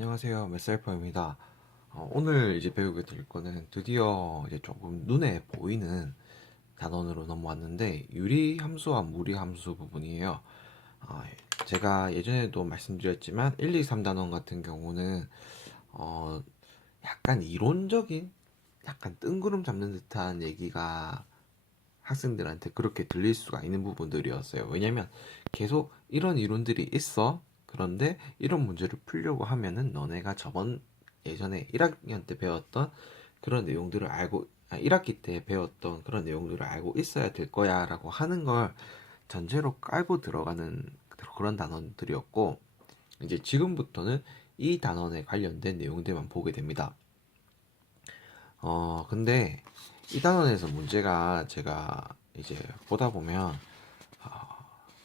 안녕하세요, 메셀퍼입니다. 오늘 이제 배우게 될 거는 드디어 이제 조금 눈에 보이는 단원으로 넘어왔는데 유리 함수와 무리 함수 부분이에요. 어, 제가 예전에도 말씀드렸지만 1, 2, 3단원 같은 경우는 어, 약간 이론적인, 약간 뜬구름 잡는 듯한 얘기가 학생들한테 그렇게 들릴 수가 있는 부분들이었어요. 왜냐면 계속 이런 이론들이 있어. 그런데 이런 문제를 풀려고 하면은 너네가 저번 예전에 1학년 때 배웠던 그런 내용들을 알고 1학기 때 배웠던 그런 내용들을 알고 있어야 될 거야 라고 하는 걸 전제로 깔고 들어가는 그런 단원들이었고, 이제 지금부터는 이 단원에 관련된 내용들만 보게 됩니다. 근데 이 단원에서 문제가 제가 이제 보다 보면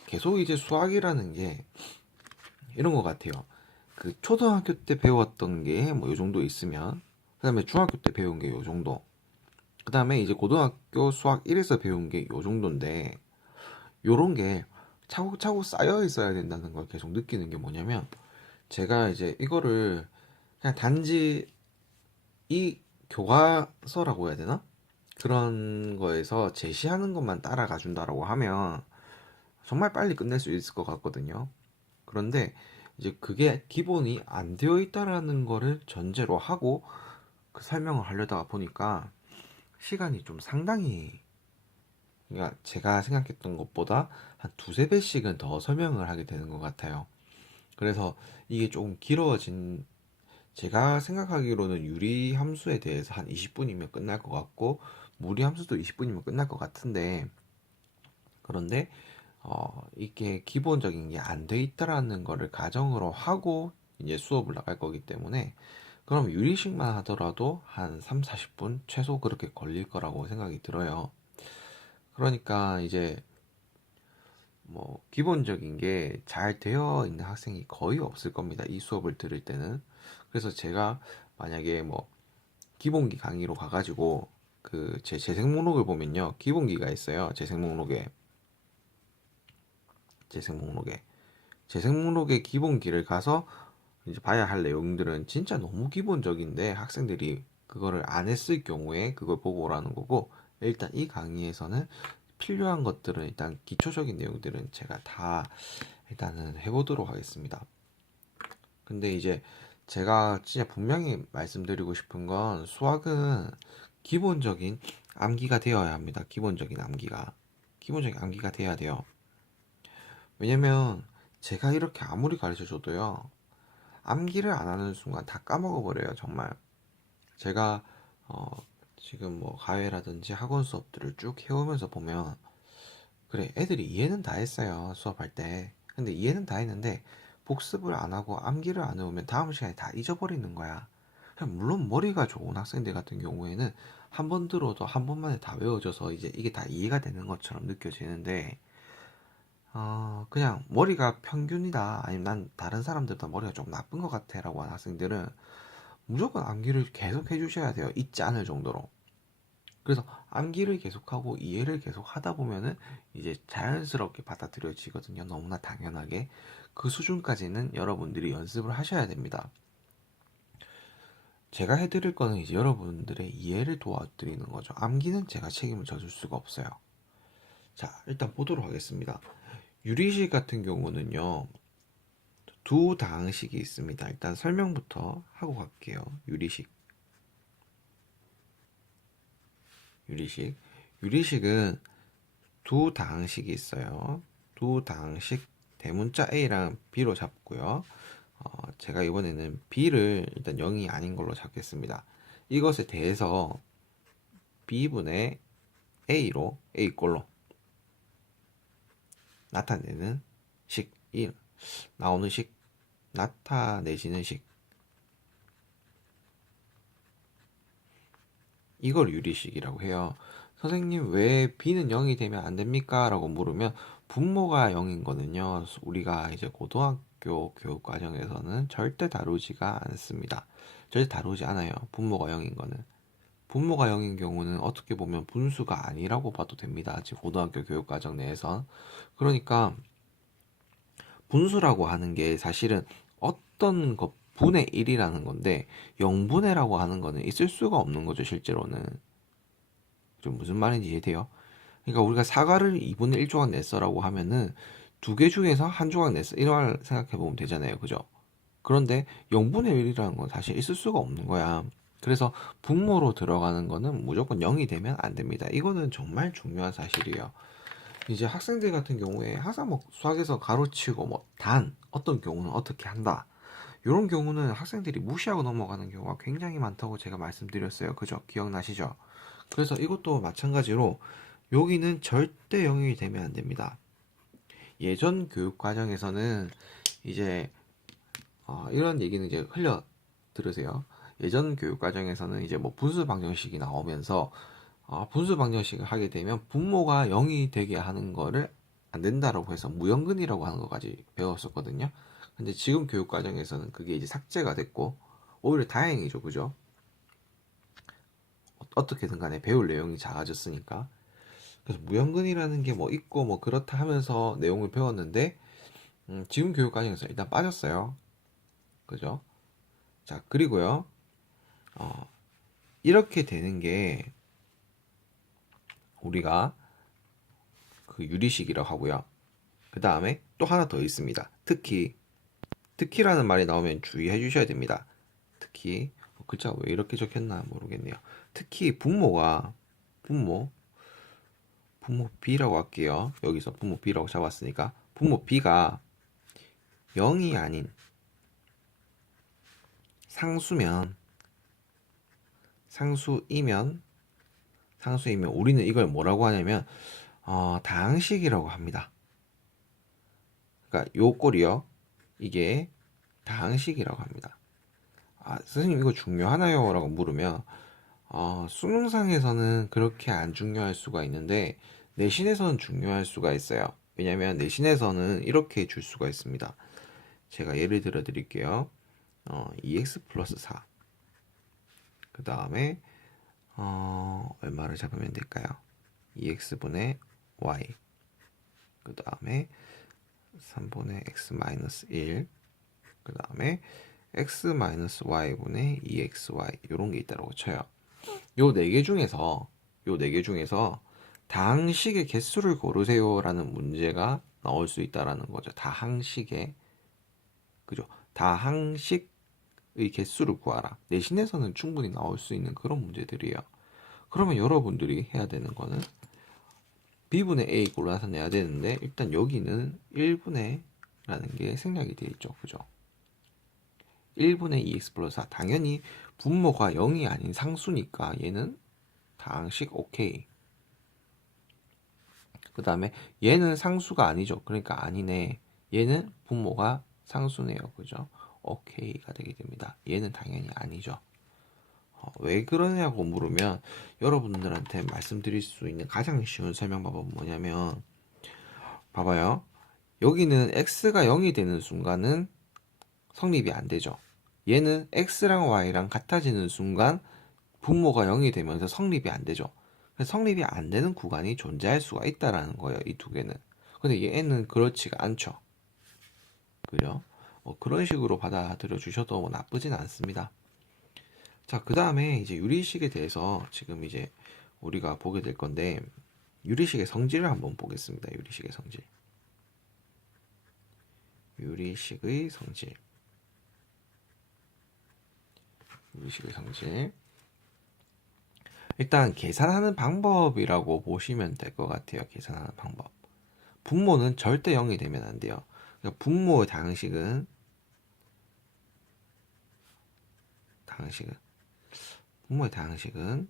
계속 이제 수학이라는 게 이런 것 같아요. 그 초등학교 때 배웠던 게 뭐 요 정도 있으면, 그 다음에 중학교 때 배운 게 요 정도, 그 다음에 이제 고등학교 수학 1에서 배운 게 요 정도인데, 요런 게 차곡차곡 쌓여 있어야 된다는 걸 계속 느끼는 게 뭐냐면, 제가 이제 이거를 그냥 단지 이 교과서라고 해야 되나? 그런 거에서 제시하는 것만 따라가 준다라고 하면 정말 빨리 끝낼 수 있을 것 같거든요. 그런데 이제 그게 기본이 안 되어 있다라는 거를 전제로 하고 그 설명을 하려다가 보니까 시간이 좀 상당히, 그러니까 제가 생각했던 것보다 한 두세 배씩은 더 설명을 하게 되는 것 같아요. 그래서 이게 조금 길어진, 제가 생각하기로는 유리 함수에 대해서 한 20분이면 끝날 것 같고 무리 함수도 20분이면 끝날 것 같은데, 그런데 이게 기본적인 게 안 돼 있다라는 거를 가정으로 하고 이제 수업을 나갈 거기 때문에, 그럼 유리식만 하더라도 한 3, 40분 최소 그렇게 걸릴 거라고 생각이 들어요. 그러니까 이제 뭐 기본적인 게 잘 되어 있는 학생이 거의 없을 겁니다. 이 수업을 들을 때는. 그래서 제가 만약에 뭐 기본기 강의로 가가지고 그 제 재생 목록을 보면요. 기본기가 있어요. 재생 목록에 재생 목록의 기본기를 가서 이제 봐야 할 내용들은 진짜 너무 기본적인데 학생들이 그거를 안 했을 경우에 그걸 보고 오라는 거고, 일단 이 강의에서는 필요한 것들은 일단 기초적인 내용들은 제가 다 일단은 해보도록 하겠습니다. 근데 이제 제가 진짜 분명히 말씀드리고 싶은 건 수학은 기본적인 암기가 되어야 합니다. 기본적인 암기가 돼야 돼요. 왜냐면 제가 이렇게 아무리 가르쳐 줘도요, 암기를 안 하는 순간 다 까먹어 버려요, 정말. 제가 지금 뭐 과외라든지 학원 수업들을 쭉 해오면서 보면, 그래, 애들이 이해는 다 했어요, 수업할 때. 근데 이해는 다 했는데 복습을 안 하고 암기를 안 해오면 다음 시간에 다 잊어버리는 거야. 물론 머리가 좋은 학생들 같은 경우에는 한 번 들어도 한 번만에 다 외워져서 이제 이게 다 이해가 되는 것처럼 느껴지는데, 그냥 머리가 평균이다, 아니면 난 다른 사람들보다 머리가 좀 나쁜 것 같아 라고 하는 학생들은 무조건 암기를 계속 해주셔야 돼요. 잊지 않을 정도로. 그래서 암기를 계속하고 이해를 계속 하다 보면은 이제 자연스럽게 받아들여지거든요. 너무나 당연하게. 그 수준까지는 여러분들이 연습을 하셔야 됩니다. 제가 해드릴 거는 이제 여러분들의 이해를 도와드리는 거죠. 암기는 제가 책임을 져줄 수가 없어요. 자, 일단 보도록 하겠습니다. 유리식 같은 경우는요, 두 다항식이 있습니다. 일단 설명부터 하고 갈게요. 유리식. 유리식은 두 다항식이 있어요. 두 다항식 대문자 A랑 B로 잡고요. 제가 이번에는 B를 일단 0이 아닌 걸로 잡겠습니다. 이것에 대해서 B분의 A로 A꼴로 나타내는 식, 나오는 식, 나타내지는 식, 이걸 유리식이라고 해요. 선생님, 왜 B는 0이 되면 안 됩니까? 라고 물으면 분모가 0인 거는요, 우리가 이제 고등학교 교육 과정에서는 절대 다루지가 않습니다. 절대 다루지 않아요. 분모가 0인 거는. 분모가 0인 경우는 어떻게 보면 분수가 아니라고 봐도 됩니다. 지금 고등학교 교육 과정 내에선. 그러니까 분수라고 하는 게 사실은 어떤 것 분의 1이라는 건데 0분의라고 하는 거는 있을 수가 없는 거죠, 실제로는. 좀 무슨 말인지 이해돼요? 그러니까 우리가 사과를 2분의 1조각 냈어라고 하면은 두 개 중에서 한 조각 냈어. 이런 걸 생각해 보면 되잖아요. 그죠? 그런데 0분의 1이라는 건 사실 있을 수가 없는 거야. 그래서 분모로 들어가는 거는 무조건 0이 되면 안 됩니다. 이거는 정말 중요한 사실이에요. 이제 학생들 같은 경우에 항상 뭐 수학에서 가로치고 뭐 단, 어떤 경우는 어떻게 한다. 이런 경우는 학생들이 무시하고 넘어가는 경우가 굉장히 많다고 제가 말씀드렸어요. 그죠? 기억나시죠? 그래서 이것도 마찬가지로 여기는 절대 0이 되면 안 됩니다. 예전 교육 과정에서는 이제 이런 얘기는 이제 흘려 들으세요. 예전 교육 과정에서는 이제 뭐 분수 방정식이 나오면서 분수 방정식을 하게 되면 분모가 0이 되게 하는 거를 안 된다라고 해서 무형근이라고 하는 것까지 배웠었거든요. 근데 지금 교육 과정에서는 그게 이제 삭제가 됐고 오히려 다행이죠, 그죠? 어떻게든 간에 배울 내용이 작아졌으니까. 그래서 무형근이라는 게 뭐 있고 뭐 그렇다 하면서 내용을 배웠는데 지금 교육 과정에서 일단 빠졌어요. 그죠? 자, 그리고요. 어, 이렇게 되는 게 우리가 그 유리식이라고 하고요. 그 다음에 또 하나 더 있습니다. 특히라는 말이 나오면 주의해 주셔야 됩니다. 특히 글자가 왜 이렇게 적혔나 모르겠네요. 특히 분모 B라고 할게요. 여기서 분모 B라고 잡았으니까 분모 B가 0이 아닌 상수면 상수이면 우리는 이걸 뭐라고 하냐면 다항식이라고 합니다. 그러니까 요 꼴이요. 이게 다항식이라고 합니다. 선생님 이거 중요하나요? 라고 물으면 수능상에서는 그렇게 안 중요할 수가 있는데 내신에서는 중요할 수가 있어요. 왜냐면 내신에서는 이렇게 줄 수가 있습니다. 제가 예를 들어 드릴게요. 2x 플러스 4. 그 다음에 얼마를 잡으면 될까요? 2x분의 y. 그 다음에 3분의 x 마이너스 1. 그 다음에 x 마이너스 y분의 2xy 이런 게 있다고 쳐요. 요 네 개 중에서 다항식의 개수를 고르세요라는 문제가 나올 수 있다라는 거죠. 다항식의 그죠? 다항식의 개수를 구하라. 내신에서는 충분히 나올 수 있는 그런 문제들이에요. 그러면 여러분들이 해야 되는 거는 b분의 a 골라서 내야 되는데 일단 여기는 1분의 라는 게 생략이 되어 있죠. 그죠? 1분의 2x 플러스 4 당연히 분모가 0이 아닌 상수니까 얘는 다항식 오케이. 그 다음에 얘는 상수가 아니죠. 그러니까 아니네. 얘는 분모가 상수네요. 그죠? 오케이가 되게 됩니다. 얘는 당연히 아니죠. 왜 그러냐고 물으면 여러분들한테 말씀드릴 수 있는 가장 쉬운 설명 방법은 뭐냐면 봐봐요. 여기는 x가 0이 되는 순간은 성립이 안 되죠. 얘는 x랑 y랑 같아지는 순간 분모가 0이 되면서 성립이 안 되죠. 성립이 안 되는 구간이 존재할 수가 있다라는 거예요. 이 두 개는. 근데 얘는 그렇지가 않죠. 그죠? 그런 식으로 받아들여 주셔도 뭐 나쁘진 않습니다. 자, 그 다음에 이제 유리식에 대해서 지금 이제 우리가 보게 될 건데 유리식의 성질을 한번 보겠습니다. 유리식의 성질. 유리식의 성질. 유리식의 성질. 일단 계산하는 방법이라고 보시면 될 것 같아요. 계산하는 방법. 분모는 절대 0이 되면 안 돼요. 그러니까 분모의 다항식은 분모의 다항식은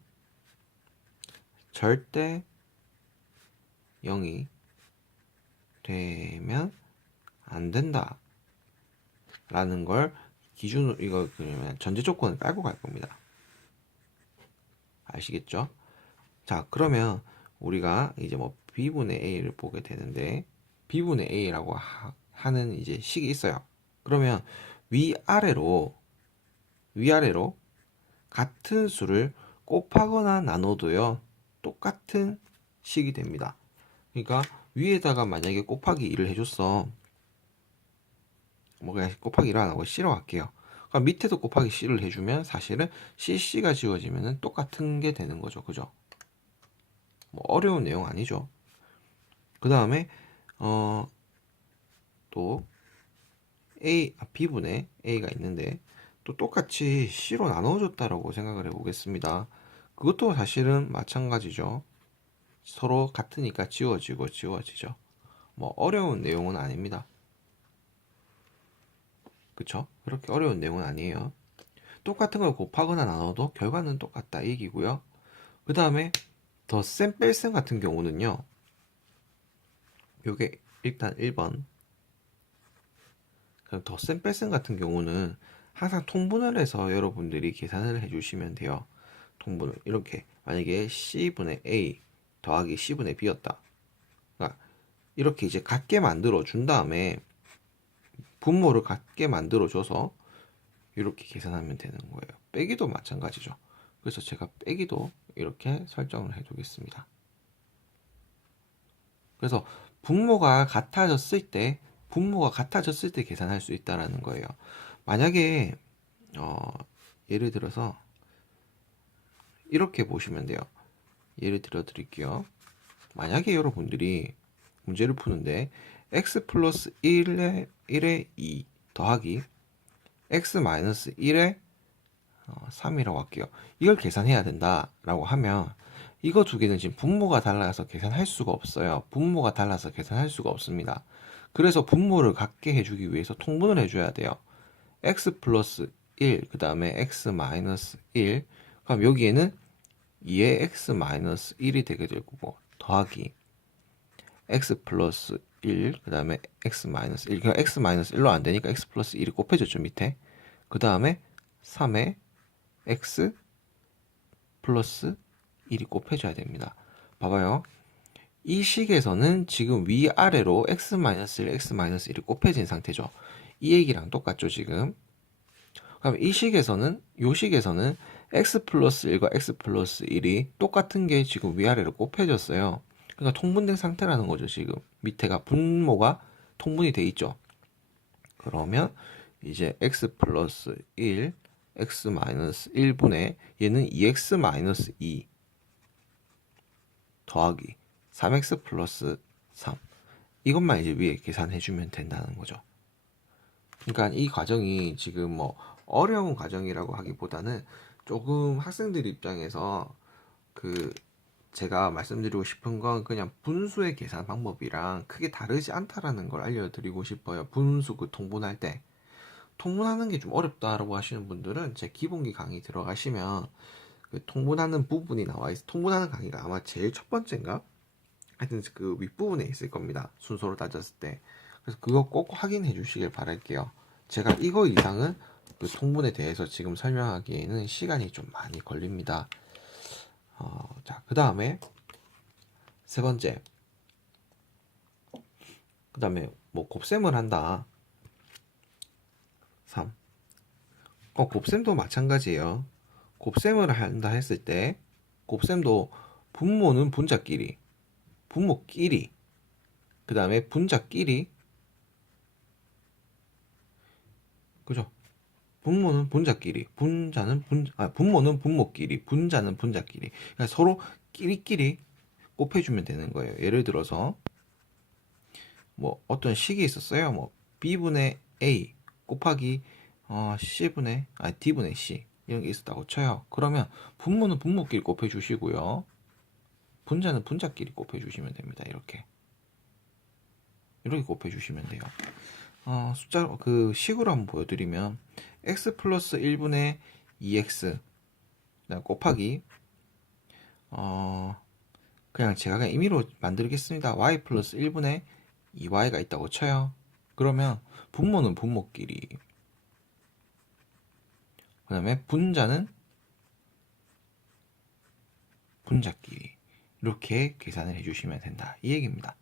절대 0이 되면 안 된다 라는 걸 기준으로 이거 그러면 전제 조건을 깔고 갈 겁니다. 아시겠죠? 자, 그러면 우리가 이제 뭐 b분의 a를 보게 되는데 b분의 a라고 하는 이제 식이 있어요. 그러면 위아래로 같은 수를 곱하거나 나눠도요 똑같은 식이 됩니다. 그러니까 위에다가 만약에 곱하기 2를 해줬어. 뭐 그냥 곱하기 1을 안 하고 싫어할게요. 그러니까 밑에도 곱하기 C를 해주면 사실은 CC가 지워지면 똑같은 게 되는 거죠. 그죠? 뭐 어려운 내용 아니죠. 그 다음에 또 B분의 A가 있는데 또 똑같이 C로 나눠줬다라고 생각을 해보겠습니다. 그것도 사실은 마찬가지죠. 서로 같으니까 지워지고 지워지죠. 뭐 어려운 내용은 아닙니다. 그쵸? 그렇게 어려운 내용은 아니에요. 똑같은 걸 곱하거나 나눠도 결과는 똑같다 이 얘기고요. 그 다음에 덧셈 뺄셈 같은 경우는요. 요게 일단 1번. 그럼 덧셈 뺄셈 같은 경우는 항상 통분을 해서 여러분들이 계산을 해주시면 돼요. 통분을 이렇게 만약에 C분의 A 더하기 C분의 B였다. 그러니까 이렇게 이제 같게 만들어 준 다음에 분모를 같게 만들어 줘서 이렇게 계산하면 되는 거예요. 빼기도 마찬가지죠. 그래서 제가 빼기도 이렇게 설정을 해 두겠습니다. 그래서 분모가 같아졌을 때 계산할 수 있다라는 거예요. 만약에 예를 들어서 이렇게 보시면 돼요. 예를 들어 드릴게요. 만약에 여러분들이 문제를 푸는데 x 플러스 1에 2 더하기 x 마이너스 1에 3이라고 할게요. 이걸 계산해야 된다라고 하면 이거 두 개는 지금 분모가 달라서 계산할 수가 없어요. 분모가 달라서 계산할 수가 없습니다. 그래서 분모를 같게 해주기 위해서 통분을 해줘야 돼요. x 플러스 1, 그 다음에 x 마이너스 1. 그럼 여기에는 2의 x 마이너스 1이 되게 될 거고, 더하기 x 플러스 1, 그 다음에 x 마이너스 1. 그냥 x 마이너스 1로 안 되니까 x 플러스 1이 곱해졌죠, 밑에. 그 다음에 3의 x 플러스 1이 곱해져야 됩니다. 봐봐요. 이 식에서는 지금 위아래로 x-1, x-1이 곱해진 상태죠. 이 얘기랑 똑같죠, 지금. 그럼 이 식에서는, 요 식에서는 x 플러스 1과 x 플러스 1이 똑같은 게 지금 위아래로 곱해졌어요. 그러니까 통분된 상태라는 거죠, 지금. 밑에가 분모가 통분이 돼 있죠. 그러면 이제 x 플러스 1, x 마이너스 1분의 얘는 2x 마이너스 2 더하기 3x 플러스 3 이것만 이제 위에 계산해주면 된다는 거죠. 그러니까 이 과정이 지금 뭐 어려운 과정이라고 하기보다는 조금 학생들 입장에서 그 제가 말씀드리고 싶은 건 그냥 분수의 계산 방법이랑 크게 다르지 않다라는 걸 알려드리고 싶어요. 분수 그 통분할 때 통분하는 게 좀 어렵다라고 하시는 분들은 제 기본기 강의 들어가시면 그 통분하는 부분이 나와 있어. 통분하는 강의가 아마 제일 첫 번째인가? 하여튼 그 윗부분에 있을 겁니다. 순서로 따졌을 때. 그래서 그거 꼭 확인해 주시길 바랄게요. 제가 이거 이상은 그 통분에 대해서 지금 설명하기에는 시간이 좀 많이 걸립니다. 자, 그 다음에 세 번째. 그 다음에 뭐 곱셈을 한다. 3. 곱셈도 마찬가지예요. 곱셈을 한다 했을 때 곱셈도 분모는 분자끼리, 분모끼리, 그 다음에 분자끼리, 그죠? 분모는 분자끼리, 분모는 분모끼리, 분자는 분자끼리. 그러니까 서로 끼리끼리 곱해주면 되는 거예요. 예를 들어서 뭐 어떤 식이 있었어요. 뭐 b분의 a 곱하기 d분의 c 이런 게 있었다고 쳐요. 그러면 분모는 분모끼리 곱해주시고요. 분자는 분자끼리 곱해주시면 됩니다. 이렇게 곱해주시면 돼요. 숫자 그 식으로 한번 보여드리면 x 플러스 1분의 2x 곱하기 그냥 제가 그냥 임의로 만들겠습니다. y 플러스 1분의 2y가 있다고 쳐요. 그러면 분모는 분모끼리, 그 다음에 분자는 분자끼리 이렇게 계산을 해주시면 된다 이 얘기입니다.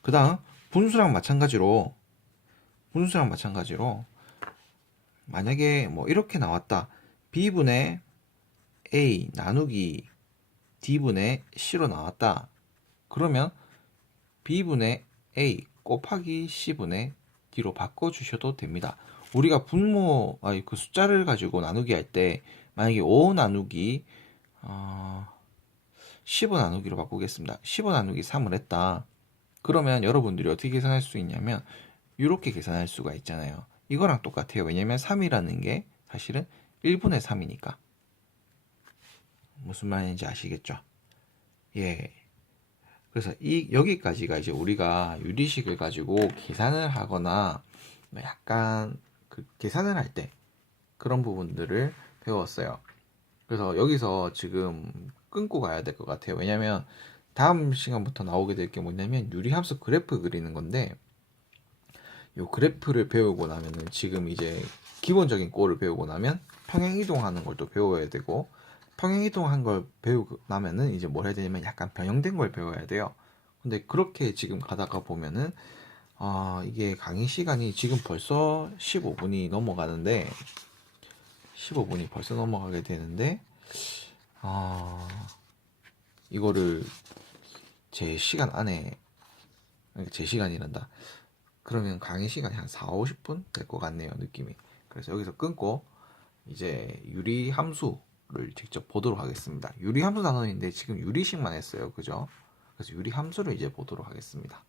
그 다음 분수랑 마찬가지로 만약에 뭐 이렇게 나왔다. b분의 a 나누기 d분의 c로 나왔다. 그러면 b분의 a 곱하기 c분의 d로 바꿔주셔도 됩니다. 우리가 그 숫자를 가지고 나누기 할 때 만약에 5 나누기 15 나누기로 바꾸겠습니다. 15 나누기 3을 했다. 그러면 여러분들이 어떻게 계산할 수 있냐면 이렇게 계산할 수가 있잖아요. 이거랑 똑같아요. 왜냐면 3이라는 게 사실은 1분의 3이니까. 무슨 말인지 아시겠죠? 예. 그래서 여기까지가 이제 우리가 유리식을 가지고 계산을 하거나 약간 그 계산을 할 때 그런 부분들을 배웠어요. 그래서 여기서 지금 끊고 가야 될 것 같아요. 왜냐면 다음 시간부터 나오게 될 게 뭐냐면 유리함수 그래프 그리는 건데 요 그래프를 배우고 나면은 지금 이제 기본적인 꼴을 배우고 나면 평행 이동하는 걸 또 배워야 되고 평행 이동한 걸 배우고 나면은 이제 뭘 해야 되냐면 약간 변형된 걸 배워야 돼요. 근데 그렇게 지금 가다가 보면은 이게 강의 시간이 지금 벌써 15분이 넘어가는데 15분이 벌써 넘어가게 되는데 이거를 제 시간 안에 제 시간이란다. 그러면 강의 시간이 한 4, 50분 될 것 같네요, 느낌이. 그래서 여기서 끊고 이제 유리 함수를 직접 보도록 하겠습니다. 유리 함수 단원인데 지금 유리식만 했어요. 그죠? 그래서 유리 함수를 이제 보도록 하겠습니다.